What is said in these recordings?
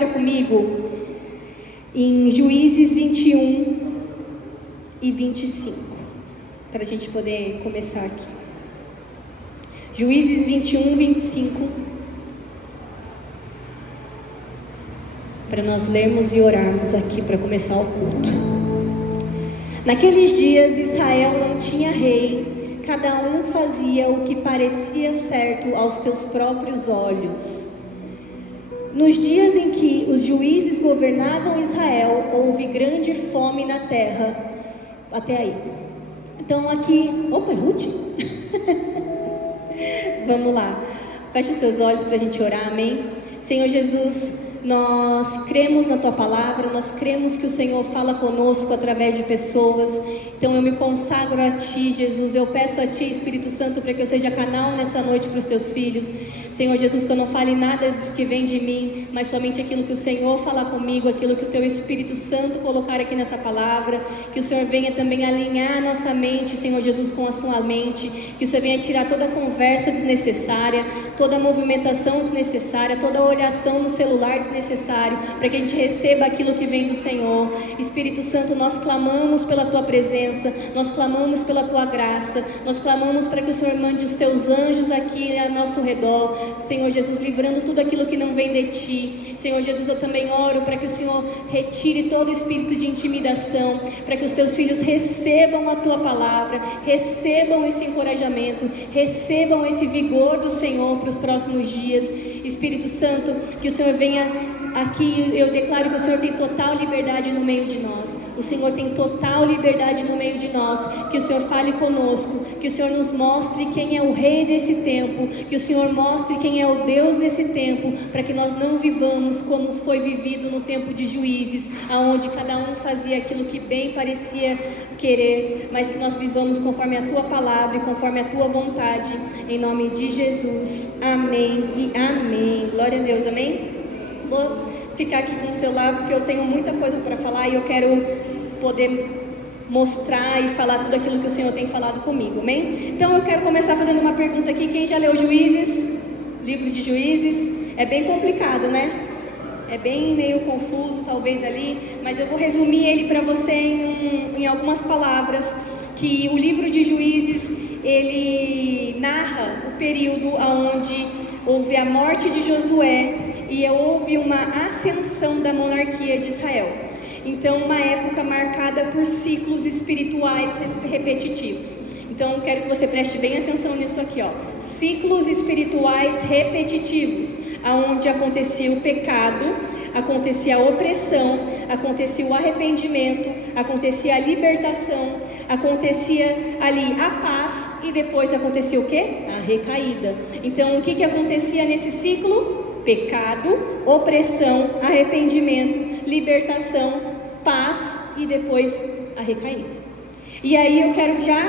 abra comigo em Juízes 21 e 25, para a gente poder começar aqui. Juízes 21, 25, para nós lermos e orarmos aqui para começar o culto. Naqueles dias Israel não tinha rei, cada um fazia o que parecia certo aos seus próprios olhos. Nos dias em que os juízes governavam Israel, houve grande fome na terra. Até aí. Então aqui... Opa, Ruth? Vamos lá. Feche os seus olhos para a gente orar, amém? Senhor Jesus, nós cremos na Tua Palavra, nós cremos que o Senhor fala conosco através de pessoas. Então eu me consagro a Ti, Jesus. Eu peço a Ti, Espírito Santo, para que eu seja canal nessa noite para os Teus filhos. Senhor Jesus, que eu não fale nada que vem de mim, mas somente aquilo que o Senhor falar comigo, aquilo que o Teu Espírito Santo colocar aqui nessa palavra. Que o Senhor venha também alinhar a nossa mente, Senhor Jesus, com a Sua mente. Que o Senhor venha tirar toda a conversa desnecessária, toda a movimentação desnecessária, toda a olhação no celular desnecessário, para que a gente receba aquilo que vem do Senhor. Espírito Santo, nós clamamos pela Tua presença, nós clamamos pela Tua graça, nós clamamos para que o Senhor mande os Teus anjos aqui ao nosso redor, Senhor Jesus, livrando tudo aquilo que não vem de Ti. Senhor Jesus, eu também oro para que o Senhor retire todo o espírito de intimidação, para que os Teus filhos recebam a Tua palavra, recebam esse encorajamento, recebam esse vigor do Senhor para os próximos dias. Espírito Santo, que o Senhor venha aqui, eu declaro que o Senhor tem total liberdade no meio de nós. O Senhor tem total liberdade no meio de nós. Que o Senhor fale conosco, que o Senhor nos mostre quem é o Rei desse tempo, que o Senhor mostre quem é o Deus desse tempo, para que nós não vivamos como foi vivido no tempo de Juízes, aonde cada um fazia aquilo que bem parecia querer, mas que nós vivamos conforme a Tua palavra e conforme a Tua vontade, em nome de Jesus, amém e amém. Glória a Deus, amém? Vou ficar aqui com o celular porque eu tenho muita coisa para falar e eu quero poder mostrar e falar tudo aquilo que o Senhor tem falado comigo, amém? Então eu quero começar fazendo uma pergunta aqui. Quem já leu Juízes? Livro de Juízes? É bem complicado, né? É bem meio confuso talvez ali, mas eu vou resumir ele para você em algumas palavras. Que o livro de Juízes, ele narra o período onde houve a morte de Josué e houve uma ascensão da monarquia de Israel. Então, uma época marcada por ciclos espirituais repetitivos. Então, eu quero que você preste bem atenção nisso aqui, ó. Ciclos espirituais repetitivos, aonde acontecia o pecado, acontecia a opressão, acontecia o arrependimento, acontecia a libertação, acontecia ali a paz e depois acontecia o quê? A recaída. Então, o que acontecia nesse ciclo? Pecado, opressão, arrependimento, libertação, paz e depois a recaída. E aí eu quero já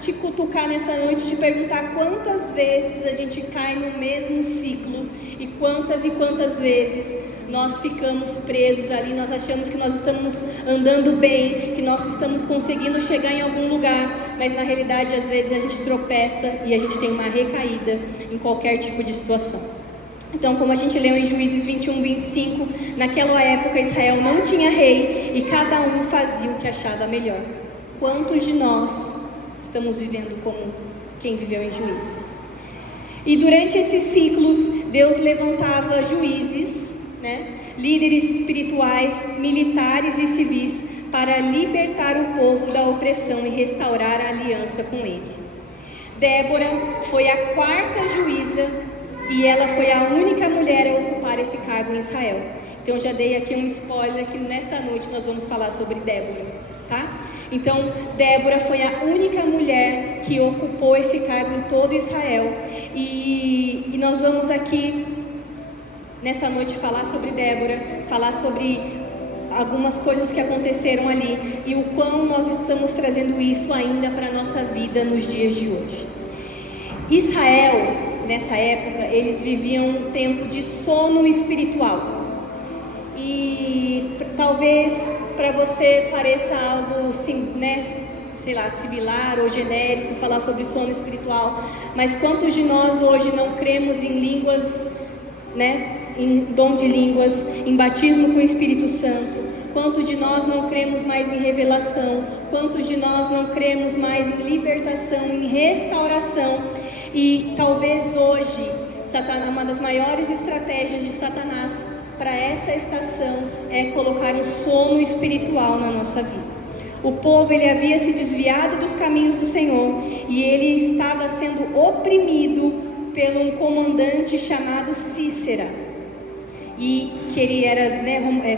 te cutucar nessa noite, te perguntar quantas vezes a gente cai no mesmo ciclo e quantas vezes nós ficamos presos ali, nós achamos que nós estamos andando bem, que nós estamos conseguindo chegar em algum lugar, mas na realidade às vezes a gente tropeça e a gente tem uma recaída em qualquer tipo de situação. Então, como a gente leu em Juízes 21, 25, naquela época Israel não tinha rei e cada um fazia o que achava melhor. Quantos de nós estamos vivendo como quem viveu em Juízes? E durante esses ciclos, Deus levantava juízes, líderes espirituais, militares e civis, para libertar o povo da opressão e restaurar a aliança com Ele. Débora foi a quarta juíza e ela foi a única mulher a ocupar esse cargo em Israel. Então já dei aqui um spoiler que nessa noite nós vamos falar sobre Débora, tá? Então Débora foi a única mulher que ocupou esse cargo em todo Israel. E nós vamos aqui nessa noite falar sobre Débora, falar sobre algumas coisas que aconteceram ali e o quão nós estamos trazendo isso ainda para a nossa vida nos dias de hoje. Israel, nessa época, eles viviam um tempo de sono espiritual. E talvez para você pareça algo assim, similar ou genérico falar sobre sono espiritual, mas quantos de nós hoje não cremos em línguas, em dom de línguas, em batismo com o Espírito Santo? Quantos de nós não cremos mais em revelação? Quantos de nós não cremos mais em libertação, em restauração? E talvez hoje, uma das maiores estratégias de Satanás para essa estação é colocar um sono espiritual na nossa vida. O povo, ele havia se desviado dos caminhos do Senhor e ele estava sendo oprimido por um comandante chamado Cícera, e que ele era,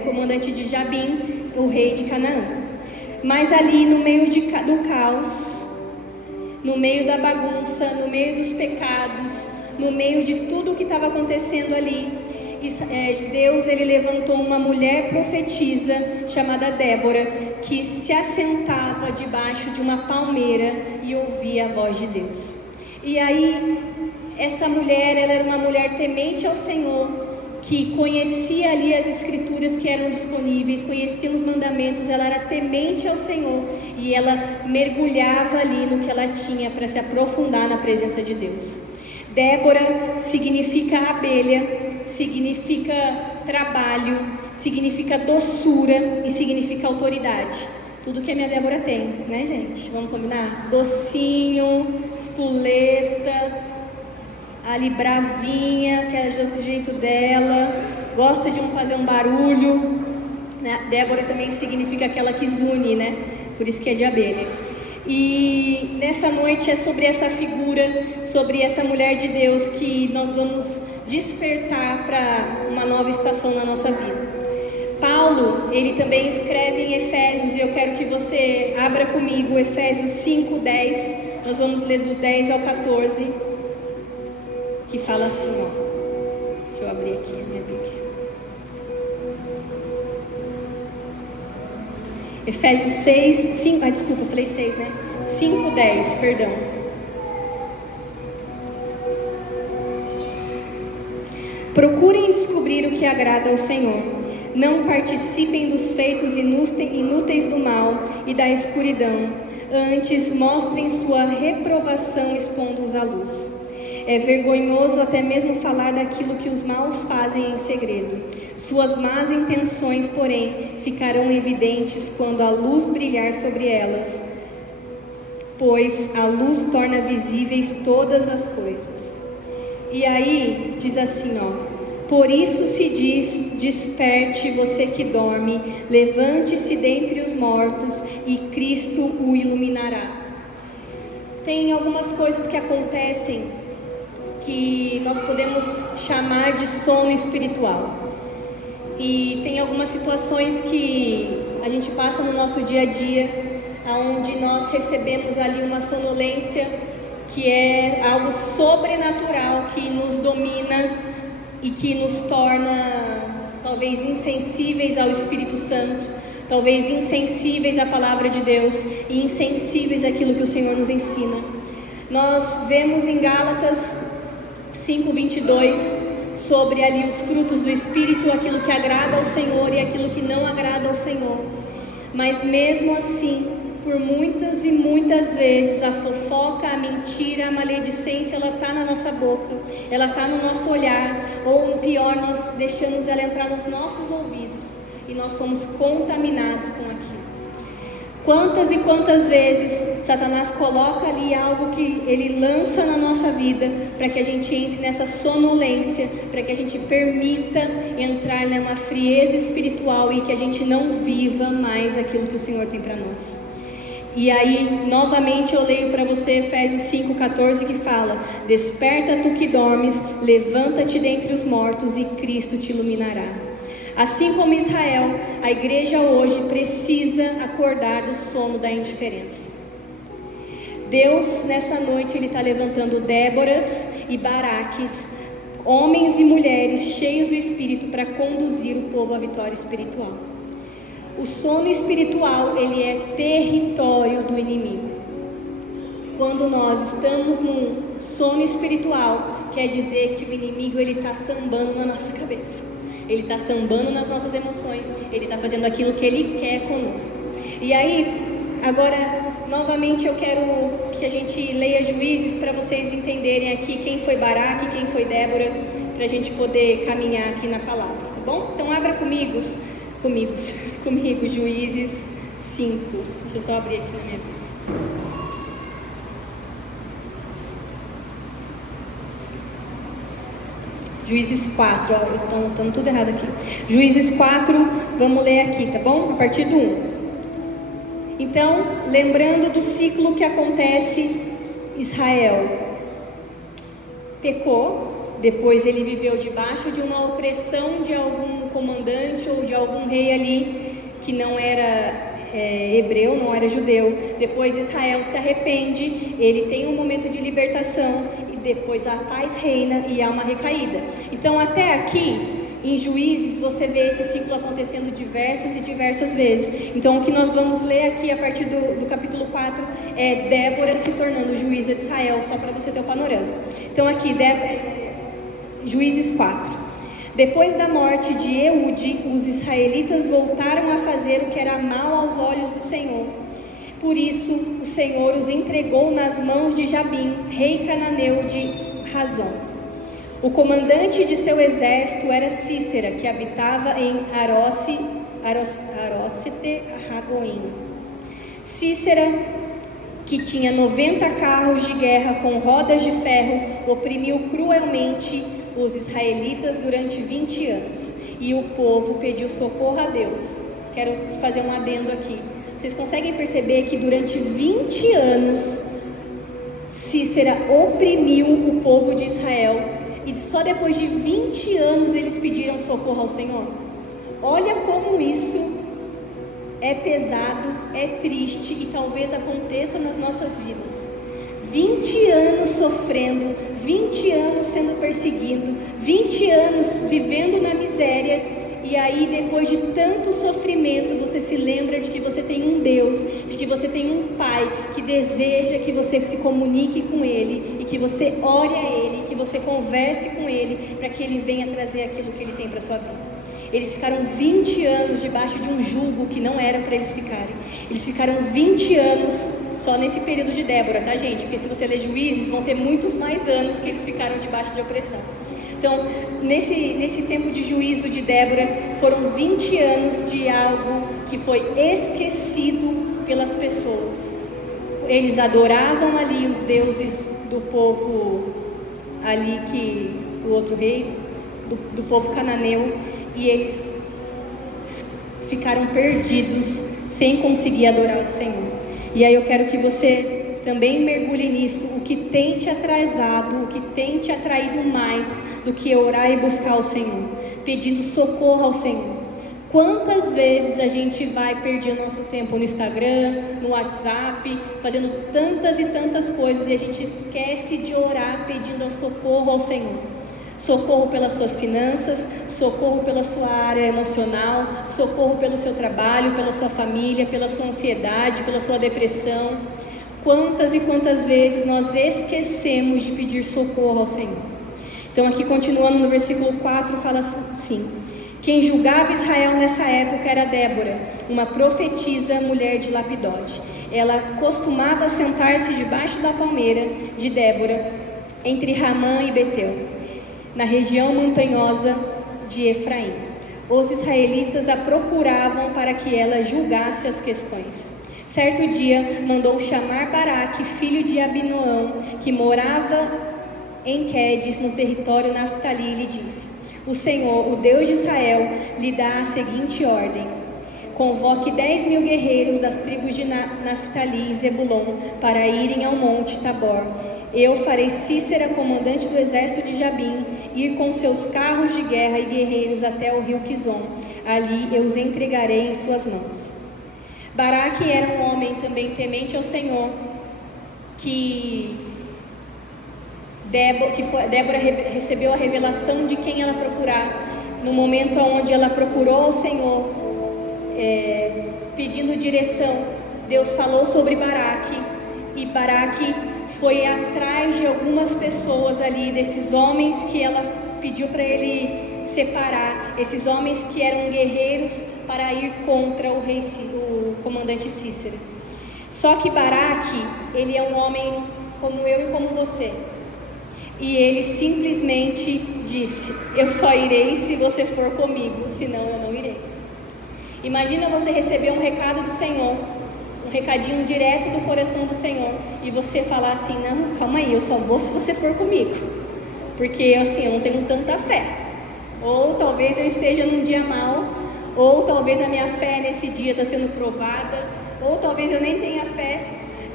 comandante de Jabim, o rei de Canaã. Mas ali no meio do caos, no meio da bagunça, no meio dos pecados, no meio de tudo o que estava acontecendo ali, Deus, ele levantou uma mulher profetisa chamada Débora, que se assentava debaixo de uma palmeira e ouvia a voz de Deus. E aí, essa mulher, ela era uma mulher temente ao Senhor, que conhecia ali as escrituras que eram disponíveis, conhecia os mandamentos, ela era temente ao Senhor e ela mergulhava ali no que ela tinha para se aprofundar na presença de Deus. Débora significa abelha, significa trabalho, significa doçura e significa autoridade. Tudo que a minha Débora tem, né, gente? Vamos combinar? Docinho, espoleta, ali bravinha, que é do jeito dela, gosta de fazer um barulho, né? Débora também significa aquela que zune, né? Por isso que é de abelha. E nessa noite é sobre essa figura, sobre essa mulher de Deus que nós vamos despertar para uma nova estação na nossa vida. Paulo, ele também escreve em Efésios, e eu quero que você abra comigo Efésios 5:10, nós vamos ler do 10 ao 14, que fala assim, ó. Deixa eu abrir aqui a minha Bíblia. Efésios 5, desculpa, eu falei 6, né? 5:10, perdão. Procurem descobrir o que agrada ao Senhor. Não participem dos feitos inúteis do mal e da escuridão. Antes, mostrem sua reprovação expondo-os à luz. É vergonhoso até mesmo falar daquilo que os maus fazem em segredo. Suas más intenções, porém, ficarão evidentes quando a luz brilhar sobre elas, pois a luz torna visíveis todas as coisas. E aí, diz assim, ó. Por isso se diz, desperte você que dorme, levante-se dentre os mortos e Cristo o iluminará. Tem algumas coisas que acontecem que nós podemos chamar de sono espiritual. E tem algumas situações que a gente passa no nosso dia a dia, onde nós recebemos ali uma sonolência que é algo sobrenatural que nos domina e que nos torna talvez insensíveis ao Espírito Santo, talvez insensíveis à palavra de Deus e insensíveis àquilo que o Senhor nos ensina. Nós vemos em Gálatas 5:22 sobre ali os frutos do Espírito, aquilo que agrada ao Senhor e aquilo que não agrada ao Senhor. Mas mesmo assim, por muitas e muitas vezes, a fofoca, a mentira, a maledicência, ela está na nossa boca, ela está no nosso olhar, ou pior, nós deixamos ela entrar nos nossos ouvidos e nós somos contaminados com aquilo. Quantas e quantas vezes Satanás coloca ali algo que ele lança na nossa vida para que a gente entre nessa sonolência, para que a gente permita entrar numa frieza espiritual e que a gente não viva mais aquilo que o Senhor tem para nós. E aí, novamente eu leio para você Efésios 5:14 que fala: desperta tu que dormes, levanta-te dentre os mortos e Cristo te iluminará. Assim como Israel, a igreja hoje precisa acordar do sono da indiferença. Deus, nessa noite, Ele está levantando Déboras e Baraques, homens e mulheres cheios do Espírito, para conduzir o povo à vitória espiritual. O sono espiritual, ele é território do inimigo. Quando nós estamos num sono espiritual, quer dizer que o inimigo ele está sambando na nossa cabeça. Ele está sambando nas nossas emoções, ele está fazendo aquilo que ele quer conosco. E aí, agora, novamente eu quero que a gente leia Juízes para vocês entenderem aqui quem foi Baraque, quem foi Débora, para a gente poder caminhar aqui na palavra, tá bom? Então abra comigo, Juízes 5. Deixa eu só abrir aqui na minha Bíblia. Juízes 4, eu estou anotando tudo errado aqui. Juízes 4, vamos ler aqui, tá bom? A partir do 1. Então, lembrando do ciclo que acontece, Israel pecou, depois ele viveu debaixo de uma opressão de algum comandante ou de algum rei ali que não era hebreu, não era judeu. Depois Israel se arrepende, ele tem um momento de libertação e depois a paz reina e há uma recaída. Então até aqui em Juízes você vê esse ciclo acontecendo diversas e diversas vezes. Então o que nós vamos ler aqui a partir do capítulo 4 é Débora se tornando juíza de Israel, só para você ter o panorama. Então aqui Juízes 4. Depois da morte de Eude, os israelitas voltaram a fazer o que era mal aos olhos do Senhor. Por isso, o Senhor os entregou nas mãos de Jabim, rei cananeu de Razon. O comandante de seu exército era Cícera, que habitava em Arosete-Ragoim. Cícera, que tinha 90 carros de guerra com rodas de ferro, oprimiu cruelmente os israelitas durante 20 anos, e o povo pediu socorro a Deus. Quero fazer um adendo aqui. Vocês conseguem perceber que durante 20 anos Cícera oprimiu o povo de Israel, e só depois de 20 anos eles pediram socorro ao Senhor? Olha como isso é pesado, é triste e talvez aconteça nas nossas vidas. 20 anos sofrendo, 20 anos sendo perseguido, 20 anos vivendo na miséria, e aí depois de tanto sofrimento você se lembra de que você tem um Deus, de que você tem um Pai que deseja que você se comunique com Ele e que você ore a Ele, que você converse com Ele para que Ele venha trazer aquilo que Ele tem para a sua vida. Eles ficaram 20 anos debaixo de um jugo que não era para eles ficarem. Eles ficaram 20 anos só nesse período de Débora, tá, gente? Porque se você ler Juízes, vão ter muitos mais anos que eles ficaram debaixo de opressão. Então, nesse tempo de juízo de Débora, foram 20 anos de algo que foi esquecido pelas pessoas. Eles adoravam ali os deuses do povo ali, do outro rei, do povo cananeu, e eles ficaram perdidos, sem conseguir adorar o Senhor. E aí eu quero que você também mergulhe nisso, o que tem te atrasado, o que tem te atraído mais do que orar e buscar o Senhor, pedindo socorro ao Senhor. Quantas vezes a gente vai perder nosso tempo no Instagram, no WhatsApp, fazendo tantas e tantas coisas, e a gente esquece de orar pedindo socorro ao Senhor. Socorro pelas suas finanças, socorro pela sua área emocional, socorro pelo seu trabalho, pela sua família, pela sua ansiedade, pela sua depressão. Quantas e quantas vezes nós esquecemos de pedir socorro ao Senhor? Então aqui continuando no versículo 4 fala assim: quem julgava Israel nessa época era Débora, uma profetisa, mulher de Lapidode. Ela costumava sentar-se debaixo da palmeira de Débora, entre Ramã e Betel, na região montanhosa de Efraim. Os israelitas a procuravam para que ela julgasse as questões. Certo dia, mandou chamar Baraque, filho de Abinoão, que morava em Quedes, no território Naftali, e lhe disse: o Senhor, o Deus de Israel, lhe dá a seguinte ordem: convoque 10.000 guerreiros das tribos de Naftali e Zebulon para irem ao monte Tabor. Eu farei Cícera, comandante do exército de Jabim, ir com seus carros de guerra e guerreiros até o rio Quizon. Ali eu os entregarei em suas mãos. Baraque era um homem também temente ao Senhor, que Débora recebeu a revelação de quem ela procurar. No momento onde ela procurou ao Senhor, pedindo direção, Deus falou sobre Baraque, e Baraque foi atrás de algumas pessoas ali, desses homens que ela pediu para ele separar, esses homens que eram guerreiros para ir contra o comandante Cícera. Só que Baraque, ele é um homem como eu e como você. E ele simplesmente disse: eu só irei se você for comigo, senão eu não irei. Imagina você receber um recado do Senhor, um recadinho direto do coração do Senhor, e você falar assim: não, calma aí, eu só vou se você for comigo, porque assim, eu não tenho tanta fé. Ou talvez eu esteja num dia mau, ou talvez a minha fé nesse dia está sendo provada, ou talvez eu nem tenha fé,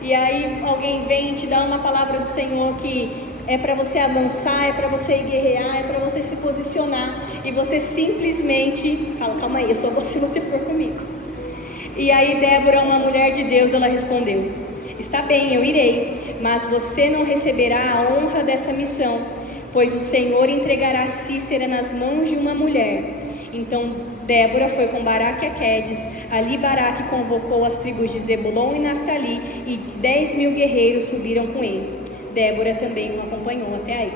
e aí alguém vem e te dá uma palavra do Senhor que é para você avançar, é para você guerrear, é para você se posicionar, e você simplesmente fala: calma aí, eu só vou se você for comigo. E aí Débora, uma mulher de Deus, ela respondeu: está bem, eu irei, mas você não receberá a honra dessa missão, pois o Senhor entregará Cícera nas mãos de uma mulher. Então Débora foi com Baraque a Quedes. Ali Baraque convocou as tribos de Zebulon e Naftali, e 10.000 guerreiros subiram com ele. Débora também o acompanhou até aí.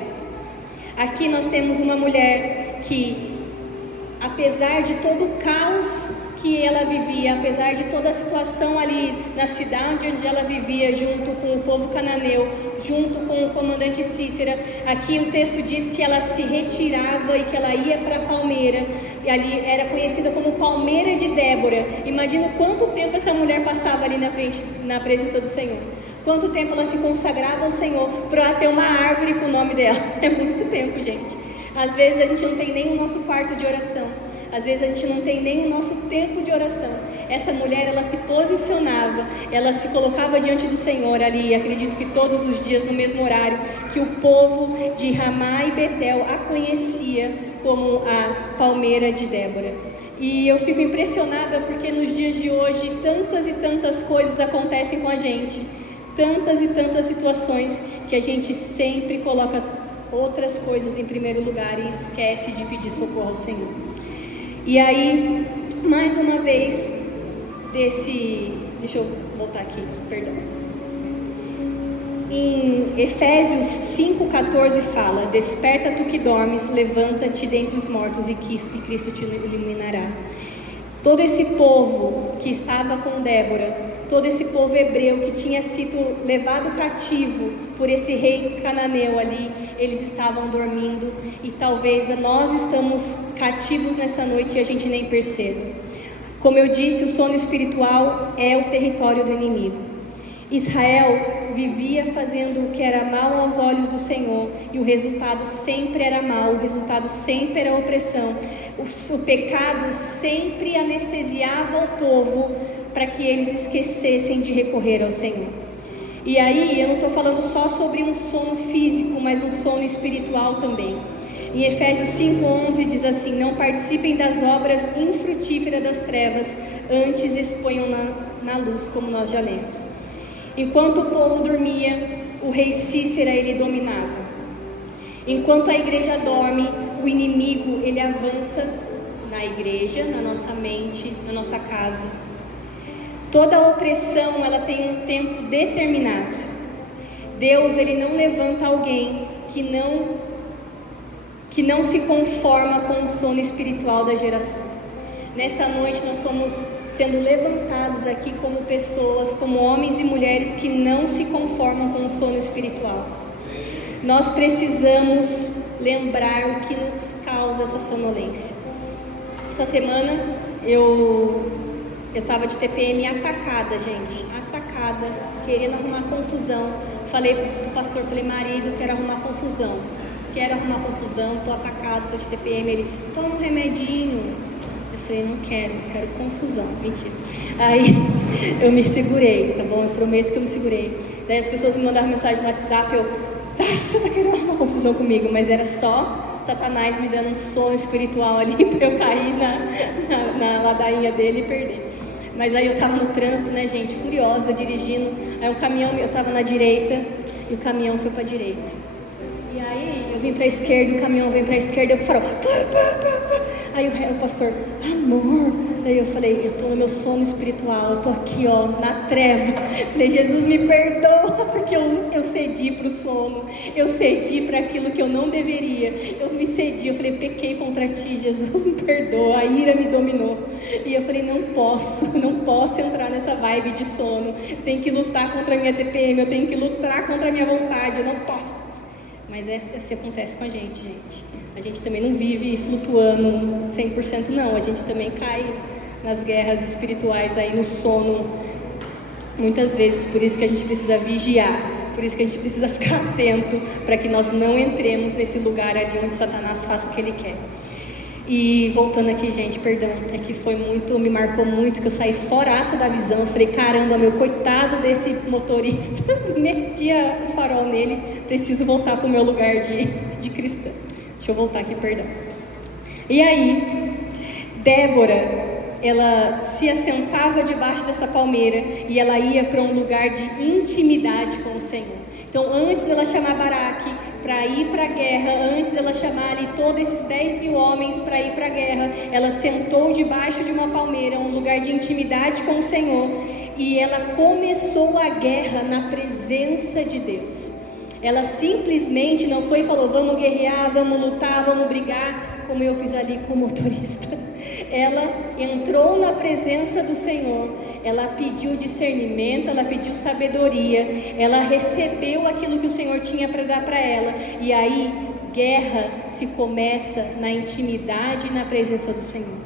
Aqui nós temos uma mulher que, apesar de todo o caos que ela vivia, apesar de toda a situação ali na cidade onde ela vivia, junto com o povo cananeu, junto com o comandante Cícera, aqui o texto diz que ela se retirava e que ela ia para a palmeira, e ali era conhecida como Palmeira de Débora. Imagina quanto tempo essa mulher passava ali na frente, na presença do Senhor. Quanto tempo ela se consagrava ao Senhor para ter uma árvore com o nome dela. É muito tempo, gente. Às vezes a gente não tem nem o nosso quarto de oração. Às vezes a gente não tem nem o nosso tempo de oração. Essa mulher, ela se posicionava, ela se colocava diante do Senhor ali, acredito que todos os dias no mesmo horário, que o povo de Ramá e Betel a conhecia como a Palmeira de Débora. E eu fico impressionada porque nos dias de hoje tantas e tantas coisas acontecem com a gente, tantas e tantas situações que a gente sempre coloca outras coisas em primeiro lugar e esquece de pedir socorro ao Senhor. E aí, mais uma vez, deixa eu voltar aqui, perdão. Em Efésios 5,14 fala: desperta tu que dormes, levanta-te dentre os mortos e Cristo te iluminará. Todo esse povo que estava com Débora, todo esse povo hebreu que tinha sido levado cativo por esse rei cananeu ali, eles estavam dormindo, e talvez nós estamos cativos nessa noite e a gente nem perceba. Como eu disse, o sono espiritual é o território do inimigo. Israel vivia fazendo o que era mal aos olhos do Senhor, e o resultado sempre era mal, o resultado sempre era opressão. O pecado sempre anestesiava o povo para que eles esquecessem de recorrer ao Senhor. E aí eu não estou falando só sobre um sono físico, mas um sono espiritual também. Em Efésios 5,11 diz assim: não participem das obras infrutíferas das trevas, antes exponham na luz, como nós já lemos. Enquanto o povo dormia, o rei Cícera ele dominava. Enquanto a igreja dorme, o inimigo ele avança na igreja, na nossa mente, na nossa casa. Toda opressão ela tem um tempo determinado. Deus ele não levanta alguém que não se conforma com o sono espiritual da geração. Nessa noite nós estamos sendo levantados aqui como pessoas, como homens e mulheres que não se conformam com o sono espiritual. Nós precisamos lembrar o que nos causa essa sonolência. Essa semana eu estava de TPM atacada, gente, atacada, querendo arrumar confusão. Falei pro pastor, falei: marido, quero arrumar confusão, tô atacado, tô de TPM. Ele: toma um remedinho. Eu falei: não quero confusão, mentira. Aí eu me segurei, tá bom? Eu prometo que eu me segurei. Daí as pessoas me mandavam mensagem no WhatsApp, você tá querendo arrumar confusão comigo? Mas era só Satanás me dando um sono espiritual ali para eu cair na ladainha dele e perder. Mas aí eu tava no trânsito, né, gente, furiosa, dirigindo. Aí o caminhão, eu tava na direita e o caminhão foi para a direita. E aí eu vim para a esquerda, o caminhão veio para a esquerda, eu falei: aí o pastor: amor. Aí eu falei: eu tô no meu sono espiritual, eu tô aqui, na treva. Falei: Jesus, me perdoa, porque eu cedi para o sono, eu cedi para aquilo que eu não deveria, eu me cedi, eu falei: pequei contra ti, Jesus, me perdoa, a ira me dominou. E eu falei: não posso entrar nessa vibe de sono, eu tenho que lutar contra a minha TPM, eu tenho que lutar contra a minha vontade, eu não posso. Mas assim acontece com a gente. A gente também não vive flutuando 100% não, a gente também cai nas guerras espirituais aí no sono, muitas vezes. Por isso que a gente precisa vigiar, por isso que a gente precisa ficar atento, para que nós não entremos nesse lugar ali onde Satanás faça o que ele quer. E voltando aqui, gente, perdão, é que me marcou muito, que eu saí foraça da visão. Eu falei, caramba, meu coitado desse motorista, metia o farol nele, preciso voltar para o meu lugar de cristã. Deixa eu voltar aqui, perdão. E aí, Débora, ela se assentava debaixo dessa palmeira e ela ia para um lugar de intimidade com o Senhor. Então, antes dela chamar Baraque para ir para a guerra, antes dela chamar ali todos esses 10.000 homens para ir para a guerra, ela sentou debaixo de uma palmeira, um lugar de intimidade com o Senhor, e ela começou a guerra na presença de Deus. Ela simplesmente não foi e falou, vamos guerrear, vamos lutar, vamos brigar, como eu fiz ali com o motorista. Ela entrou na presença do Senhor, ela pediu discernimento, ela pediu sabedoria, ela recebeu aquilo que o Senhor tinha para dar para ela. E aí, guerra se começa na intimidade e na presença do Senhor.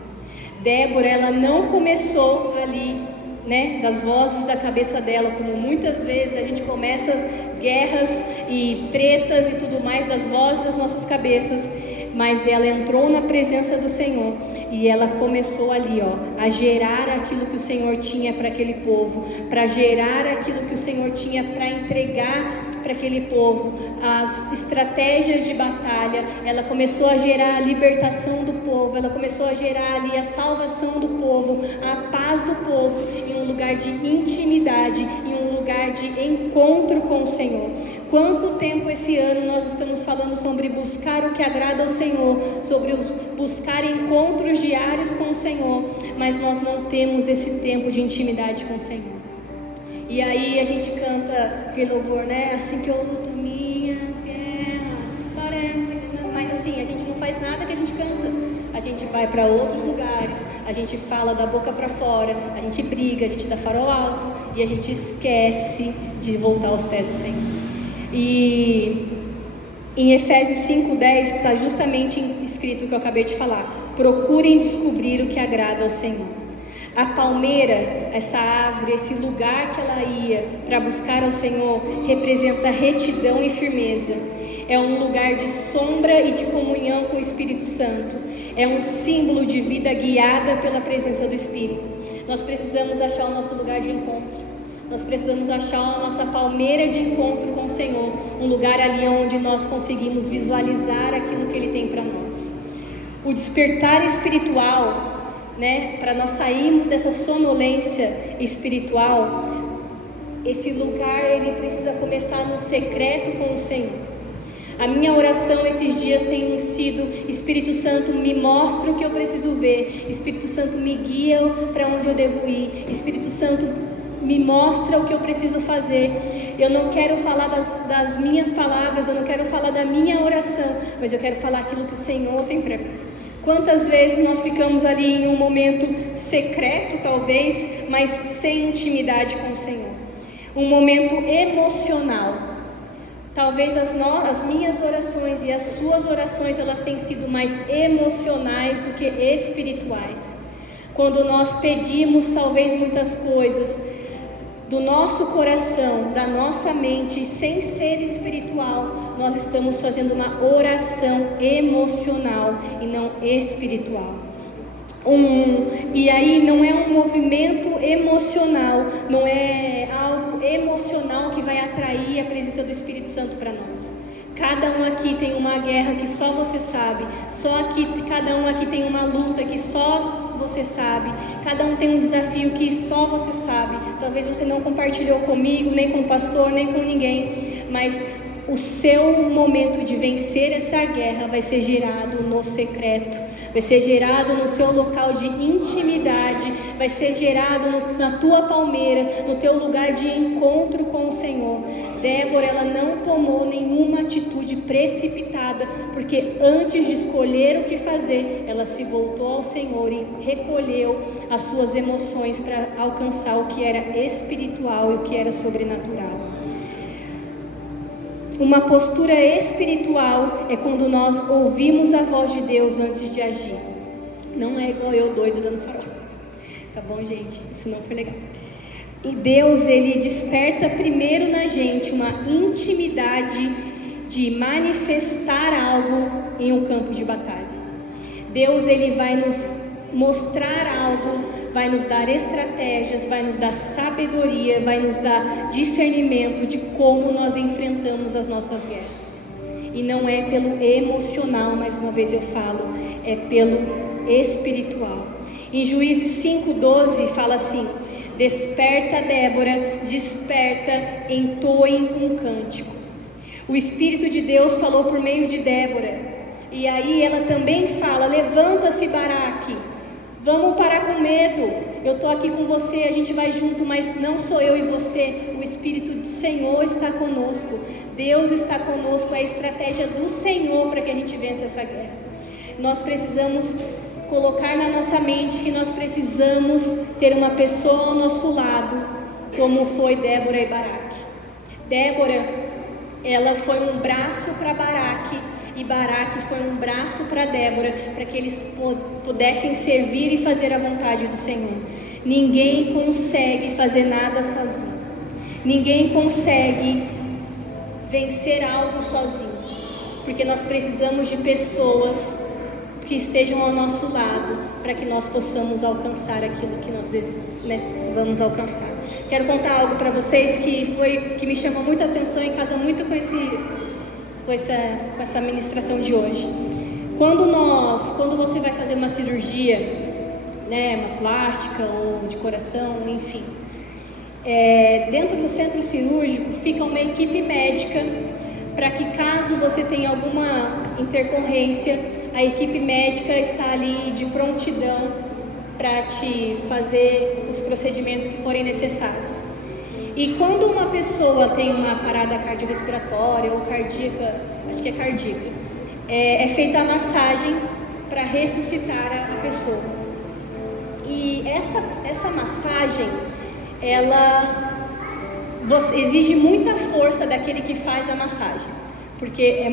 Débora, ela não começou ali, né, das vozes da cabeça dela, como muitas vezes a gente começa guerras e tretas e tudo mais das vozes das nossas cabeças. Mas ela entrou na presença do Senhor e ela começou ali, a gerar aquilo que o Senhor tinha para aquele povo, para gerar aquilo que o Senhor tinha para entregar para aquele povo, as estratégias de batalha. Ela começou a gerar a libertação do povo, ela começou a gerar ali a salvação do povo, a paz do povo, em um lugar de intimidade, em um lugar de encontro com o Senhor. Quanto tempo esse ano nós estamos falando sobre buscar o que agrada ao Senhor, sobre buscar encontros diários com o Senhor, mas nós não temos esse tempo de intimidade com o Senhor. E aí a gente canta aquele louvor, né? Assim que eu luto minhas guerras, mas assim, a gente não faz nada que a gente canta. A gente vai para outros lugares, a gente fala da boca para fora, a gente briga, a gente dá farol alto e a gente esquece de voltar aos pés do Senhor. E em Efésios 5:10 está justamente escrito o que eu acabei de falar: procurem descobrir o que agrada ao Senhor. A palmeira, essa árvore, esse lugar que ela ia para buscar ao Senhor, representa retidão e firmeza. É um lugar de sombra e de comunhão com o Espírito Santo. É um símbolo de vida guiada pela presença do Espírito. Nós precisamos achar o nosso lugar de encontro. Nós precisamos achar a nossa palmeira de encontro com o Senhor. Um lugar ali onde nós conseguimos visualizar aquilo que Ele tem para nós. O despertar espiritual, né, para nós sairmos dessa sonolência espiritual, esse lugar ele precisa começar no secreto com o Senhor. A minha oração esses dias tem sido: Espírito Santo, me mostra o que eu preciso ver. Espírito Santo, me guia para onde eu devo ir. Espírito Santo, me mostra o que eu preciso fazer. Eu não quero falar das minhas palavras, eu não quero falar da minha oração, mas eu quero falar aquilo que o Senhor tem para mim. Quantas vezes nós ficamos ali em um momento secreto, talvez, mas sem intimidade com o Senhor? Um momento emocional. Talvez as minhas orações e as suas orações, elas têm sido mais emocionais do que espirituais. Quando nós pedimos talvez muitas coisas do nosso coração, da nossa mente, sem ser espiritual, nós estamos fazendo uma oração emocional e não espiritual. E aí não é um movimento emocional, não é algo emocional que vai atrair a presença do Espírito Santo para nós. Cada um aqui tem uma guerra que só você sabe, cada um aqui tem uma luta que só você sabe, cada um tem um desafio que só você sabe. Talvez você não compartilhou comigo, nem com o pastor, nem com ninguém, mas o seu momento de vencer essa guerra vai ser gerado no secreto, vai ser gerado no seu local de intimidade, vai ser gerado na tua palmeira, no teu lugar de encontro com o Senhor. Débora, ela não tomou nenhuma atitude precipitada, porque antes de escolher o que fazer, ela se voltou ao Senhor e recolheu as suas emoções para alcançar o que era espiritual e o que era sobrenatural. uma postura espiritual é quando nós ouvimos a voz de Deus antes de agir. Não é igual eu doido dando farol. Tá bom, gente? Isso não foi legal. E Deus, Ele desperta primeiro na gente uma intimidade de manifestar algo em um campo de batalha. Deus, Ele vai nos mostrar algo, vai nos dar estratégias, vai nos dar sabedoria, vai nos dar discernimento de como nós enfrentamos as nossas guerras. E não é pelo emocional, mais uma vez eu falo, é pelo espiritual. Em Juízes 5:12 fala assim: desperta, Débora, desperta, entoe um cântico. O Espírito de Deus falou por meio de Débora, e aí ela também fala: levanta-se, Baraque, vamos parar com medo, eu estou aqui com você, a gente vai junto, mas não sou eu e você, o Espírito do Senhor está conosco, Deus está conosco, é a estratégia do Senhor para que a gente vença essa guerra. Nós precisamos colocar na nossa mente que nós precisamos ter uma pessoa ao nosso lado, como foi Débora e Baraque. Débora, ela foi um braço para Baraque, e Baraque foi um braço para Débora, para que eles pudessem servir e fazer a vontade do Senhor. Ninguém consegue fazer nada sozinho. Ninguém consegue vencer algo sozinho, porque nós precisamos de pessoas que estejam ao nosso lado, para que nós possamos alcançar aquilo que nós vamos alcançar. Quero contar algo para vocês que me chamou muita atenção e casa muito com essa ministração de hoje. Quando você vai fazer uma cirurgia, uma plástica ou de coração, enfim, dentro do centro cirúrgico fica uma equipe médica, para que caso você tenha alguma intercorrência, a equipe médica está ali de prontidão para te fazer os procedimentos que forem necessários. E quando uma pessoa tem uma parada cardiorrespiratória ou cardíaca, acho que é cardíaca, é feita a massagem para ressuscitar a pessoa. E essa massagem, ela exige muita força daquele que faz a massagem, porque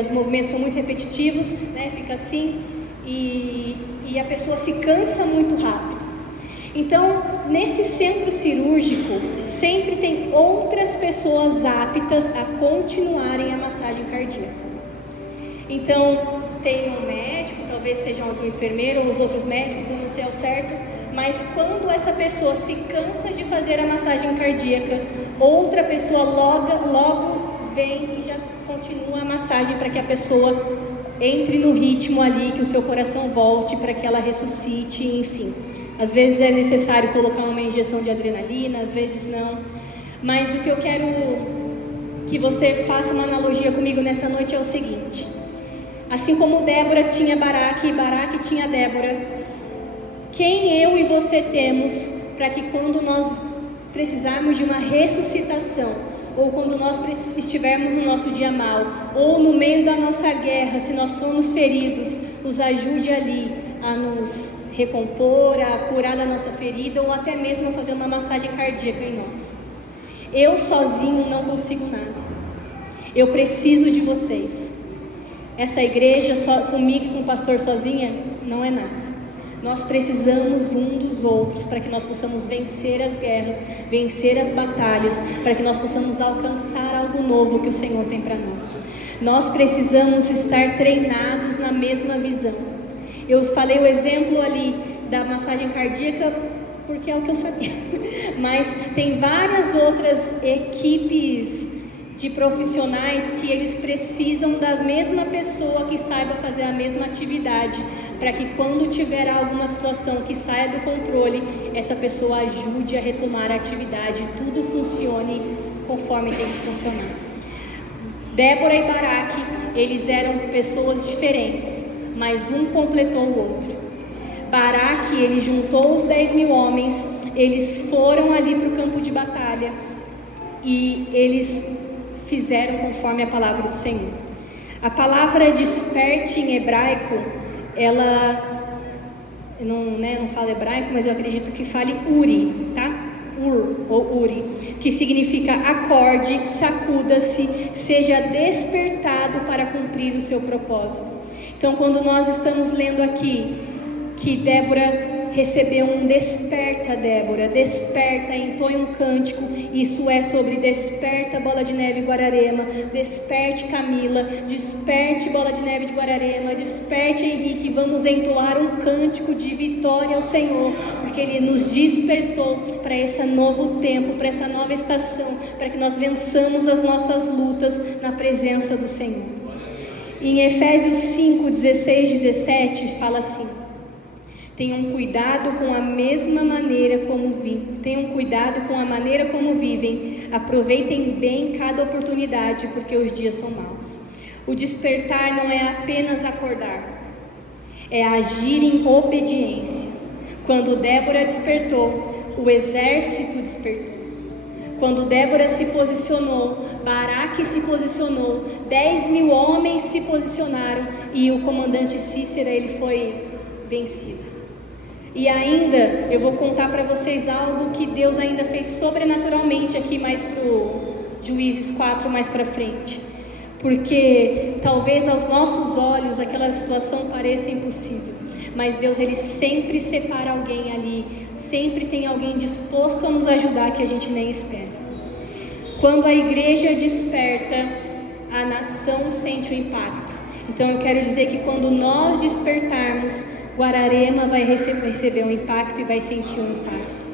os movimentos são muito repetitivos, fica assim, e a pessoa se cansa muito rápido. Então, nesse centro cirúrgico, sempre tem outras pessoas aptas a continuarem a massagem cardíaca. Então, tem um médico, talvez seja algum enfermeiro ou os outros médicos, eu não sei ao certo, mas quando essa pessoa se cansa de fazer a massagem cardíaca, outra pessoa logo vem e já continua a massagem para que a pessoa entre no ritmo ali, que o seu coração volte, para que ela ressuscite, enfim. Às vezes é necessário colocar uma injeção de adrenalina, às vezes não. Mas o que eu quero que você faça uma analogia comigo nessa noite é o seguinte: assim como Débora tinha Baraque e Baraque tinha Débora, quem eu e você temos para que quando nós precisarmos de uma ressuscitação, ou quando nós estivermos no nosso dia mal, ou no meio da nossa guerra, se nós formos feridos, nos ajude ali a nos recompor, a curar da nossa ferida, ou até mesmo a fazer uma massagem cardíaca em nós. Eu sozinho não consigo nada. Eu preciso de vocês. Essa igreja comigo e com o pastor sozinha não é nada. Nós precisamos um dos outros para que nós possamos vencer as guerras, vencer as batalhas, para que nós possamos alcançar algo novo que o Senhor tem para nós. Nós precisamos estar treinados na mesma visão. Eu falei o exemplo ali da massagem cardíaca porque é o que eu sabia, mas tem várias outras equipes de profissionais que eles precisam da mesma pessoa que saiba fazer a mesma atividade, para que quando tiver alguma situação que saia do controle, essa pessoa ajude a retomar a atividade, tudo funcione conforme tem que funcionar. Débora e Baraque, eles eram pessoas diferentes, mas um completou o outro. Baraque, ele juntou os 10.000 homens, eles foram ali para o campo de batalha e eles fizeram conforme a palavra do Senhor. A palavra desperte em hebraico, ela não fala hebraico, mas eu acredito que fale Uri, tá? ou Uri, que significa acorde, sacuda-se, seja despertado para cumprir o seu propósito. Então, quando nós estamos lendo aqui que Débora recebeu um desperta, Débora, desperta, entoie um cântico, isso é sobre desperta Bola de Neve Guararema, desperte Camila, desperte Bola de Neve de Guararema, desperte Henrique, vamos entoar um cântico de vitória ao Senhor, porque Ele nos despertou para esse novo tempo, para essa nova estação, para que nós vençamos as nossas lutas na presença do Senhor. Em Efésios 5, 16, 17, fala assim: tenham cuidado com a mesma maneira como vivem. Tenham cuidado com a maneira como vivem. Aproveitem bem cada oportunidade, porque os dias são maus. O despertar não é apenas acordar, é agir em obediência. Quando Débora despertou, o exército despertou. Quando Débora se posicionou, Baraque se posicionou, 10.000 homens se posicionaram e o comandante Cícera, ele foi vencido. E ainda, eu vou contar para vocês algo que Deus ainda fez sobrenaturalmente aqui mais para o Juízes 4, mais para frente. Porque talvez aos nossos olhos aquela situação pareça impossível. Mas Deus, Ele sempre separa alguém ali. Sempre tem alguém disposto a nos ajudar que a gente nem espera. Quando a igreja desperta, a nação sente o impacto. Então eu quero dizer que quando nós despertarmos, Guararema vai receber um impacto e vai sentir um impacto.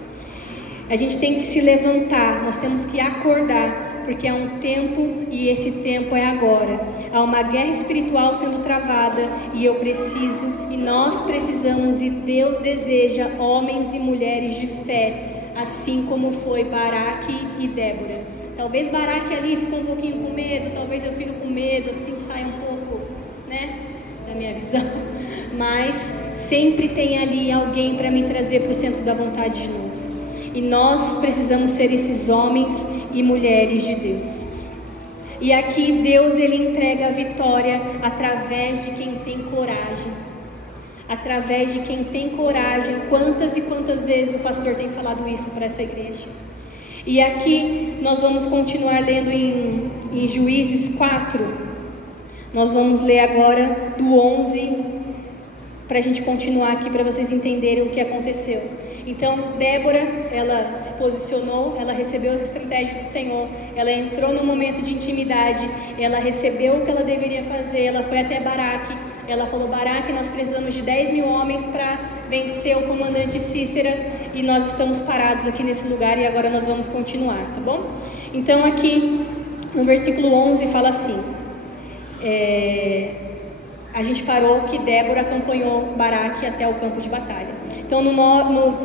A gente tem que se levantar, nós temos que acordar, porque há um tempo e esse tempo é agora. Há uma guerra espiritual sendo travada e eu preciso, e nós precisamos, e Deus deseja homens e mulheres de fé, assim como foi Baraque e Débora. Talvez Baraque ali ficou um pouquinho com medo, talvez eu fique com medo, assim saia um pouco, da minha visão, mas sempre tem ali alguém para me trazer para o centro da vontade de novo. E nós precisamos ser esses homens e mulheres de Deus. E aqui Deus, Ele entrega a vitória através de quem tem coragem. Através de quem tem coragem. Quantas e quantas vezes o pastor tem falado isso para essa igreja? E aqui nós vamos continuar lendo em Juízes 4. Nós vamos ler agora do 11, para a gente continuar aqui, para vocês entenderem o que aconteceu. Então, Débora, ela se posicionou, ela recebeu as estratégias do Senhor, ela entrou no momento de intimidade, ela recebeu o que ela deveria fazer, ela foi até Baraque, ela falou: Baraque, nós precisamos de 10.000 homens para vencer o comandante Cícera, e nós estamos parados aqui nesse lugar e agora nós vamos continuar, tá bom? Então aqui, no versículo 11 fala assim, a gente parou que Débora acompanhou Baraque até o campo de batalha. Então no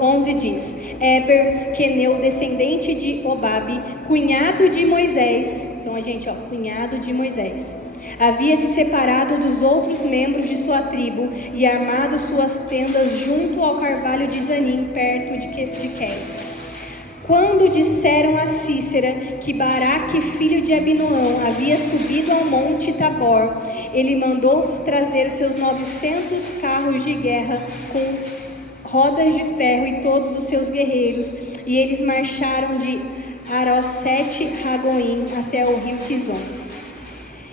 11 diz: Éber, queneu, descendente de Obabe, cunhado de Moisés. Então a gente, cunhado de Moisés, havia se separado dos outros membros de sua tribo e armado suas tendas junto ao carvalho de Zanim, perto de Quedes. Quando disseram a Cícera que Baraque, filho de Abinoam, havia subido ao monte Tabor, ele mandou trazer seus 900 carros de guerra com rodas de ferro e todos os seus guerreiros, e eles marcharam de Arosete-Ragoim até o rio Quizon.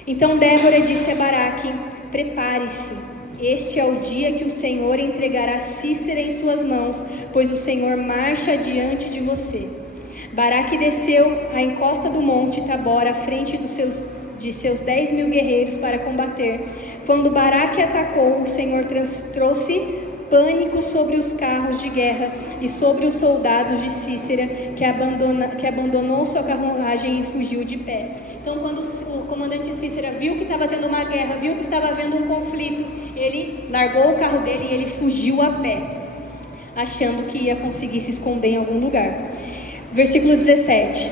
Então Débora disse a Baraque: prepare-se, este é o dia que o Senhor entregará Cícera em suas mãos, pois o Senhor marcha diante de você. Baraque desceu à encosta do monte Tabor, à frente de seus 10.000 guerreiros para combater. Quando Baraque atacou, o Senhor trouxe pânico sobre os carros de guerra e sobre os soldados de Cícera, que abandonou sua carruagem e fugiu de pé. Então, quando o comandante Cícera viu que estava tendo uma guerra, viu que estava havendo um conflito, ele largou o carro dele e ele fugiu a pé, achando que ia conseguir se esconder em algum lugar. Versículo 17.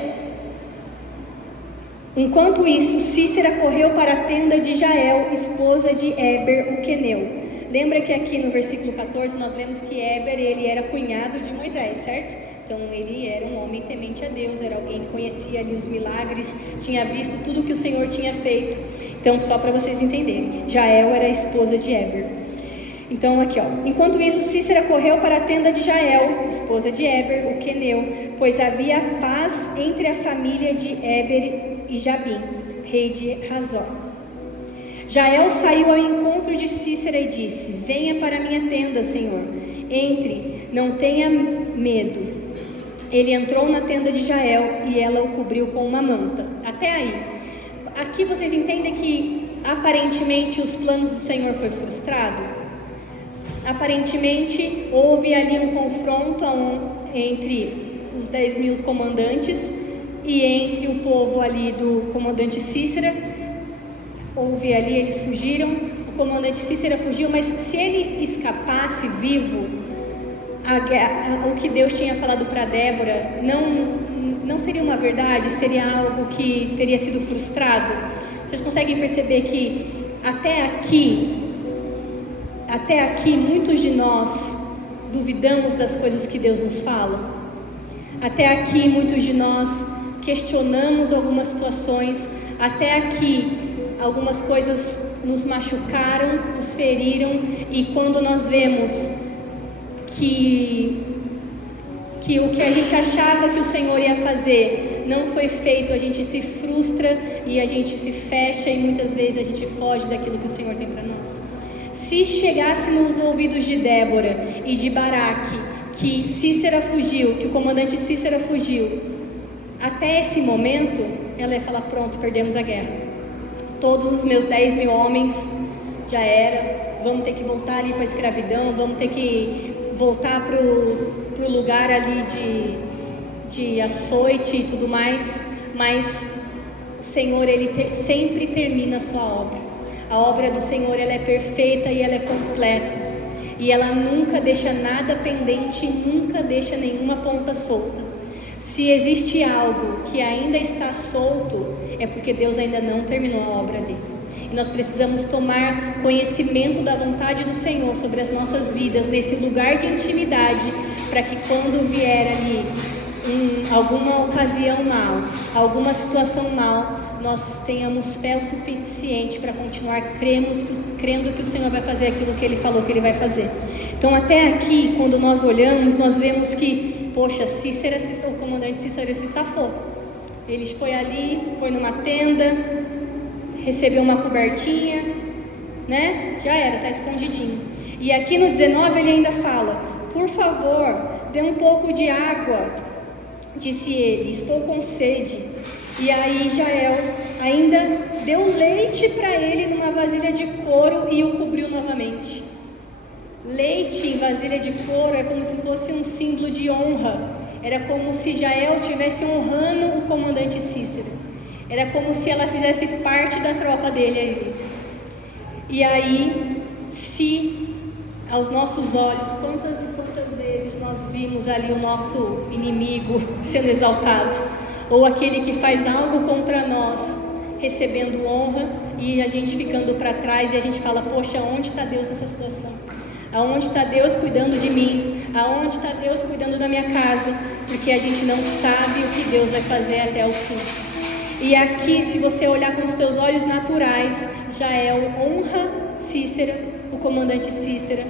Enquanto isso, Cícera correu para a tenda de Jael, esposa de Éber, o queneu. Lembra que aqui no versículo 14 nós lemos que Éber, ele era cunhado de Moisés, certo? Então ele era um homem temente a Deus, era alguém que conhecia ali os milagres, tinha visto tudo que o Senhor tinha feito. Então, só para vocês entenderem, Jael era a esposa de Éber. Então aqui, enquanto isso, Cícera correu para a tenda de Jael, esposa de Éber, o queneu, pois havia paz entre a família de Éber e Jabim, rei de Hazor. Jael saiu ao encontro de Cícera e disse: venha para a minha tenda, Senhor, entre, não tenha medo. Ele entrou na tenda de Jael e ela o cobriu com uma manta. Até aí. Aqui vocês entendem que aparentemente os planos do Senhor foi frustrado? Aparentemente houve ali um confronto entre os 10.000 comandantes e entre o povo ali do comandante Cícera. Houve ali, eles fugiram, o comandante Cícera fugiu, mas se ele escapasse vivo, o que Deus tinha falado para Débora não seria uma verdade, seria algo que teria sido frustrado. Vocês conseguem perceber que até aqui muitos de nós duvidamos das coisas que Deus nos fala? Até aqui muitos de nós questionamos algumas situações? Até aqui algumas coisas nos machucaram, nos feriram, e quando nós vemos que o que a gente achava que o Senhor ia fazer não foi feito, a gente se frustra e a gente se fecha, e muitas vezes a gente foge daquilo que o Senhor tem para nós. Se chegasse nos ouvidos de Débora e de Baraque que Cícera fugiu, que o comandante Cícera fugiu, até esse momento ela ia falar: pronto, perdemos a guerra, todos os meus 10.000 homens já era, vamos ter que voltar ali para a escravidão, vamos ter que voltar para o lugar ali de açoite e tudo mais. Mas o Senhor, Ele sempre termina a sua obra. A obra do Senhor, ela é perfeita e ela é completa, e ela nunca deixa nada pendente, nunca deixa nenhuma ponta solta. Se existe algo que ainda está solto, é porque Deus ainda não terminou a obra dele. E nós precisamos tomar conhecimento da vontade do Senhor sobre as nossas vidas, nesse lugar de intimidade, para que quando vier ali alguma ocasião mal, alguma situação mal, nós tenhamos fé o suficiente para continuar crendo que o Senhor vai fazer aquilo que Ele falou que Ele vai fazer. Então até aqui, quando nós olhamos, nós vemos que, poxa, o comandante Cícera se safou. Ele foi ali, foi numa tenda, recebeu uma cobertinha, né? Já era, está escondidinho. E aqui no 19 ele ainda fala: por favor, dê um pouco de água, disse ele, estou com sede. E aí Jael ainda deu leite para ele numa vasilha de couro e o cobriu novamente. Leite em vasilha de couro é como se fosse um símbolo de honra. Era como se Jael estivesse honrando o comandante Cícera. Era como se ela fizesse parte da tropa dele ali. E aí, se aos nossos olhos, quantas e quantas vezes nós vimos ali o nosso inimigo sendo exaltado, ou aquele que faz algo contra nós recebendo honra, e a gente ficando para trás, e a gente fala: poxa, onde está Deus nessa situação? Aonde está Deus cuidando de mim? Aonde está Deus cuidando da minha casa? Porque a gente não sabe o que Deus vai fazer até o fim. E aqui, se você olhar com os teus olhos naturais, Jael honra Cícera, o comandante Cícera.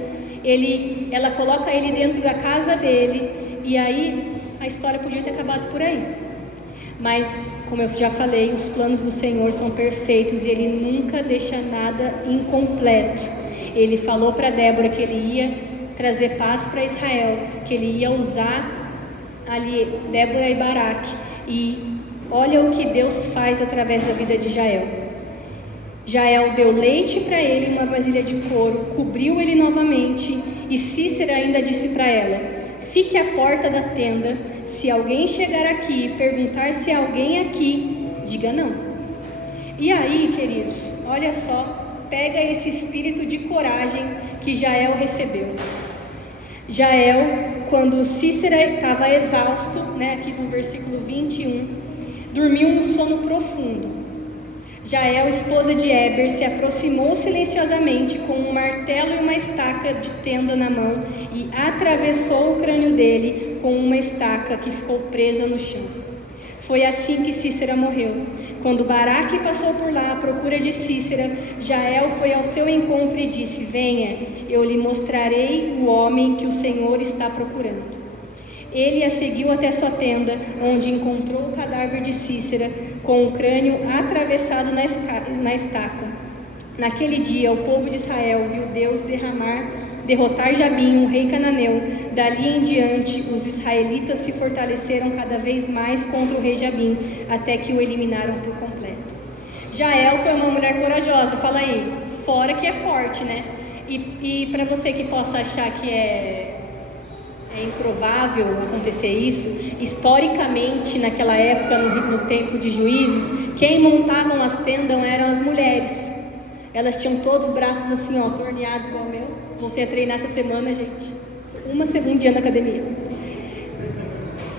Ela coloca ele dentro da casa dele, e aí a história podia ter acabado por aí. Mas, como eu já falei, os planos do Senhor são perfeitos e Ele nunca deixa nada incompleto. Ele falou para Débora que Ele ia trazer paz para Israel, que Ele ia usar ali Débora e Baraque. E olha o que Deus faz através da vida de Jael. Jael deu leite para ele em uma vasilha de couro, cobriu ele novamente, e Cícera ainda disse para ela: fique à porta da tenda, se alguém chegar aqui e perguntar se há alguém aqui, diga não. E aí, queridos, olha só, pega esse espírito de coragem que Jael recebeu. Jael, quando Cícera estava exausto, aqui no versículo 21, dormiu um sono profundo. Jael, esposa de Éber, se aproximou silenciosamente com um martelo e uma estaca de tenda na mão e atravessou o crânio dele com uma estaca que ficou presa no chão. Foi assim que Cícera morreu. Quando Baraque passou por lá à procura de Cícera, Jael foi ao seu encontro e disse: venha, eu lhe mostrarei o homem que o Senhor está procurando. Ele a seguiu até sua tenda, onde encontrou o cadáver de Cícera, com o crânio atravessado na estaca. Naquele dia, o povo de Israel viu Deus derrotar Jabim, um rei cananeu. Dali em diante, os israelitas se fortaleceram cada vez mais contra o rei Jabim, até que o eliminaram por completo. Jael foi uma mulher corajosa, fala aí, fora que é forte, né? E para você que possa achar que é improvável acontecer isso, historicamente, naquela época, no tempo de Juízes, quem montavam as tendas eram as mulheres. Elas tinham todos os braços assim, ó, torneados igual o meu. Voltei a treinar essa semana, gente. Um dia na academia.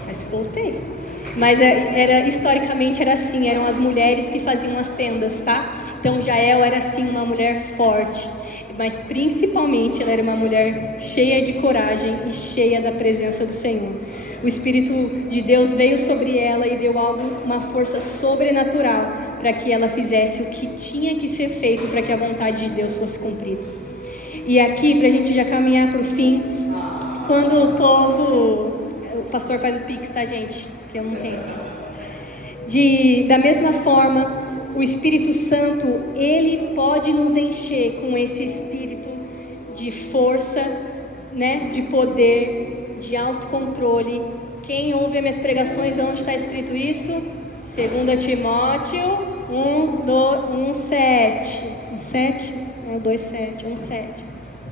Mas voltei. Mas historicamente era assim, eram as mulheres que faziam as tendas, tá? Então Jael era assim uma mulher forte, mas principalmente ela era uma mulher cheia de coragem e cheia da presença do Senhor. O Espírito de Deus veio sobre ela e deu uma força sobrenatural para que ela fizesse o que tinha que ser feito para que a vontade de Deus fosse cumprida. E aqui, para a gente já caminhar para o fim, quando o pastor faz o pix, tá, gente? Que eu não tenho. Da mesma forma, o Espírito Santo, ele pode nos encher com esse espírito de força, né, de poder, de autocontrole. Quem ouve as minhas pregações, onde está escrito isso? 2 Timóteo 1:7. 1:7? Não, 2:7, 1:7.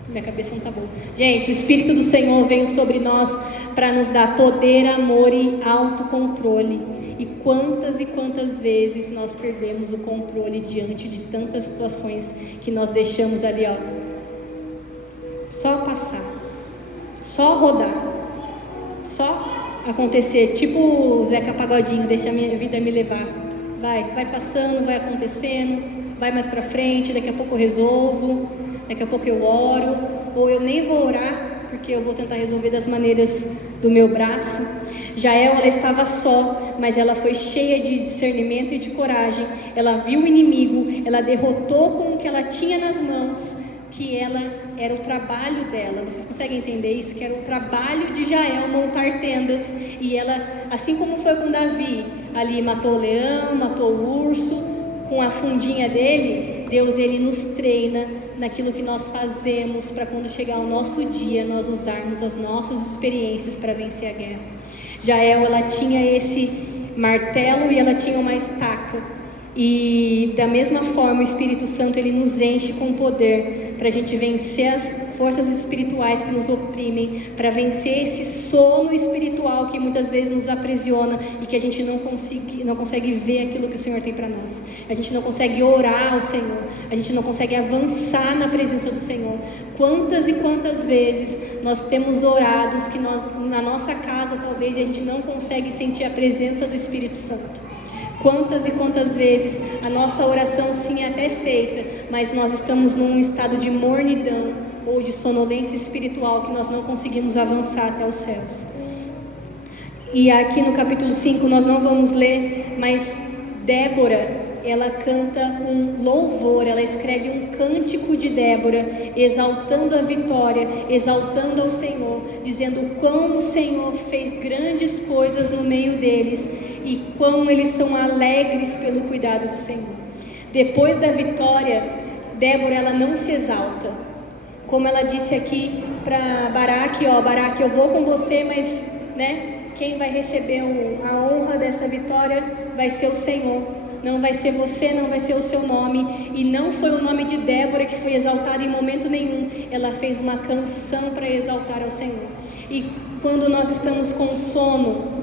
Minha cabeça não tá boa. Gente, o Espírito do Senhor veio sobre nós para nos dar poder, amor e autocontrole. E quantas vezes nós perdemos o controle diante de tantas situações que nós deixamos ali, ó, só passar, só rodar, só acontecer, tipo o Zeca Pagodinho, deixa a minha vida me levar. Vai passando, vai acontecendo, vai mais pra frente, daqui a pouco eu resolvo, daqui a pouco eu oro, ou eu nem vou orar, porque eu vou tentar resolver das maneiras do meu braço. Jael, ela estava só, mas ela foi cheia de discernimento e de coragem. Ela viu o inimigo, ela derrotou com o que ela tinha nas mãos, que era o trabalho dela. Vocês conseguem entender isso? Que era o trabalho de Jael montar tendas. E ela, assim como foi com Davi, ali matou o leão, matou o urso, com a fundinha dele, Deus, ele nos treina naquilo que nós fazemos para quando chegar o nosso dia, nós usarmos as nossas experiências para vencer a guerra. Jael, ela tinha esse martelo e ela tinha uma estaca. E da mesma forma o Espírito Santo, ele nos enche com poder para a gente vencer as forças espirituais que nos oprimem, para vencer esse sono espiritual que muitas vezes nos aprisiona e que a gente não consegue ver aquilo que o Senhor tem para nós. A gente não consegue orar ao Senhor, a gente não consegue avançar na presença do Senhor. Quantas e quantas vezes nós temos orados que nós, na nossa casa talvez, a gente não consegue sentir a presença do Espírito Santo. Quantas e quantas vezes a nossa oração sim é até feita, mas nós estamos num estado de mornidão ou de sonolência espiritual que nós não conseguimos avançar até os céus. E aqui no capítulo 5 nós não vamos ler, mas Débora, ela canta um louvor, ela escreve um cântico de Débora, exaltando a vitória, exaltando ao Senhor, dizendo quão o Senhor fez grandes coisas no meio deles e quão eles são alegres pelo cuidado do Senhor. Depois da vitória, Débora, ela não se exalta, como ela disse aqui para Baraque, ó, Baraque, eu vou com você, mas, né, quem vai receber a honra dessa vitória vai ser o Senhor. Não vai ser você, não vai ser o seu nome. E não foi o nome de Débora que foi exaltado em momento nenhum. Ela fez uma canção para exaltar ao Senhor. E quando nós estamos com sono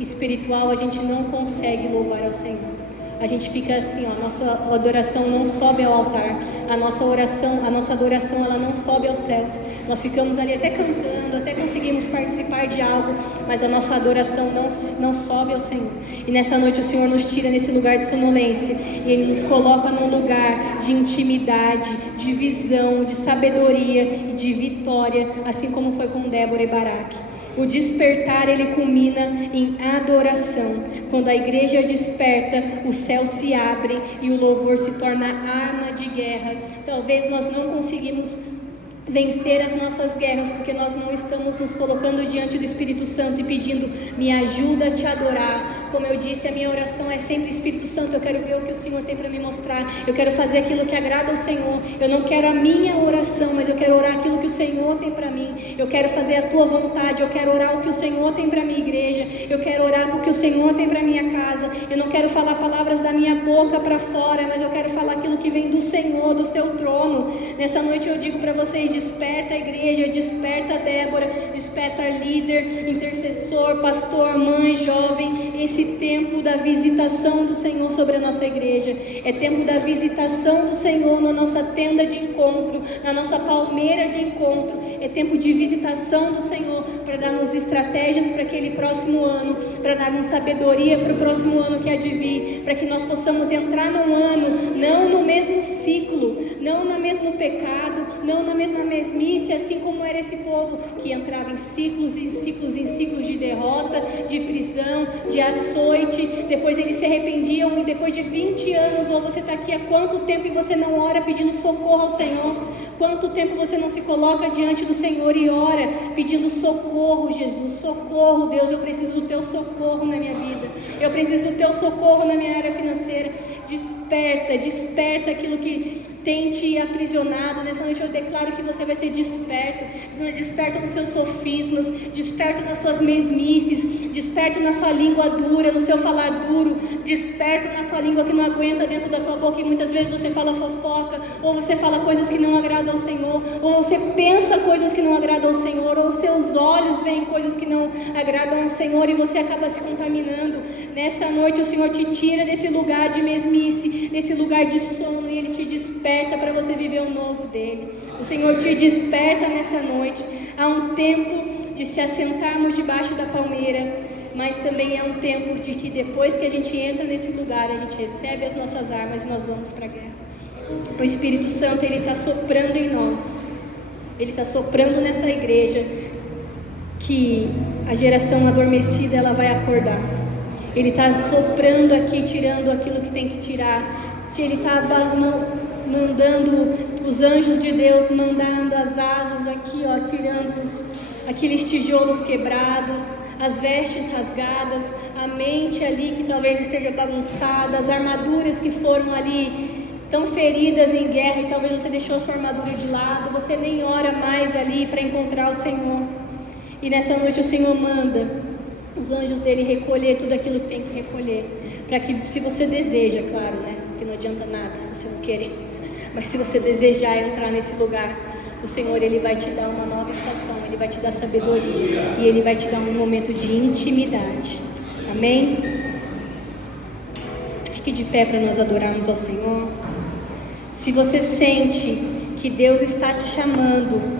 espiritual, a gente não consegue louvar ao Senhor. A gente fica assim, ó, a nossa adoração não sobe ao altar, a nossa adoração, ela não sobe aos céus. Nós ficamos ali até cantando, até conseguimos participar de algo, mas a nossa adoração não sobe ao Senhor. E nessa noite o Senhor nos tira nesse lugar de sonolência, e Ele nos coloca num lugar de intimidade, de visão, de sabedoria e de vitória, assim como foi com Débora e Baraque. O despertar, ele culmina em adoração. Quando a igreja desperta, o céu se abre e o louvor se torna arma de guerra. Talvez nós não conseguimos vencer as nossas guerras porque nós não estamos nos colocando diante do Espírito Santo e pedindo: me ajuda a te adorar. Como eu disse, a minha oração é sempre: Espírito Santo, eu quero ver o que o Senhor tem para me mostrar, eu quero fazer aquilo que agrada ao Senhor. Eu não quero a minha oração, mas eu quero orar aquilo que o Senhor tem para mim. Eu quero fazer a tua vontade, eu quero orar o que o Senhor tem para minha igreja, eu quero orar porque o Senhor tem para minha casa. Eu não quero falar palavras da minha boca para fora, mas eu quero falar aquilo que vem do Senhor, do seu trono. Nessa noite eu digo para vocês: desperta a igreja, desperta a Débora, desperta a líder, intercessor, pastor, mãe, jovem. Esse tempo da visitação do Senhor sobre a nossa igreja, é tempo da visitação do Senhor na nossa tenda de encontro, na nossa palmeira de encontro. É tempo de visitação do Senhor para dar-nos estratégias para aquele próximo ano, para dar-nos sabedoria para o próximo ano que há de vir, para que nós possamos entrar num ano, não no mesmo ciclo, não no mesmo pecado, não na mesma mesmice, assim como era esse povo que entrava em ciclos, em ciclos, em ciclos de derrota, de prisão, de açoite. Depois eles se arrependiam e depois de 20 anos, ou você está aqui há quanto tempo e você não ora pedindo socorro ao Senhor? Quanto tempo você não se coloca diante do Senhor e ora pedindo socorro? Jesus, socorro, Deus, eu preciso do teu socorro na minha vida, eu preciso do teu socorro na minha área financeira. Desperta, desperta aquilo que tem te aprisionado. Nessa noite eu declaro que você vai ser desperto. Desperta nos seus sofismas, desperta nas suas mesmices, desperta na sua língua dura, no seu falar duro, desperta na tua língua que não aguenta dentro da tua boca, e muitas vezes você fala fofoca, ou você fala coisas que não agradam ao Senhor, ou você pensa coisas que não agradam ao Senhor, ou seus olhos veem coisas que não agradam ao Senhor e você acaba se contaminando. Nessa noite o Senhor te tira desse lugar de mesmice, desse lugar de sono, e Ele te desperta para você viver o novo dele. O Senhor te desperta nessa noite. Há um tempo de se assentarmos debaixo da palmeira, mas também é um tempo de que depois que a gente entra nesse lugar, a gente recebe as nossas armas e nós vamos para a guerra. O Espírito Santo, Ele está soprando em nós, Ele está soprando nessa igreja, que a geração adormecida ela vai acordar. Ele está soprando aqui, tirando aquilo que tem que tirar. Ele está mandando os anjos de Deus, mandando as asas aqui, ó, tirando aqueles tijolos quebrados, as vestes rasgadas, a mente ali que talvez esteja bagunçada, as armaduras que foram ali tão feridas em guerra e talvez você deixou a sua armadura de lado, você nem ora mais ali para encontrar o Senhor. E nessa noite o Senhor manda os anjos dele recolher tudo aquilo que tem que recolher, para que, se você deseja, claro, né, porque não adianta nada você não querer, mas se você desejar entrar nesse lugar, o Senhor, Ele vai te dar uma nova estação, Ele vai te dar sabedoria, e Ele vai te dar um momento de intimidade. Amém? Fique de pé para nós adorarmos ao Senhor. Se você sente que Deus está te chamando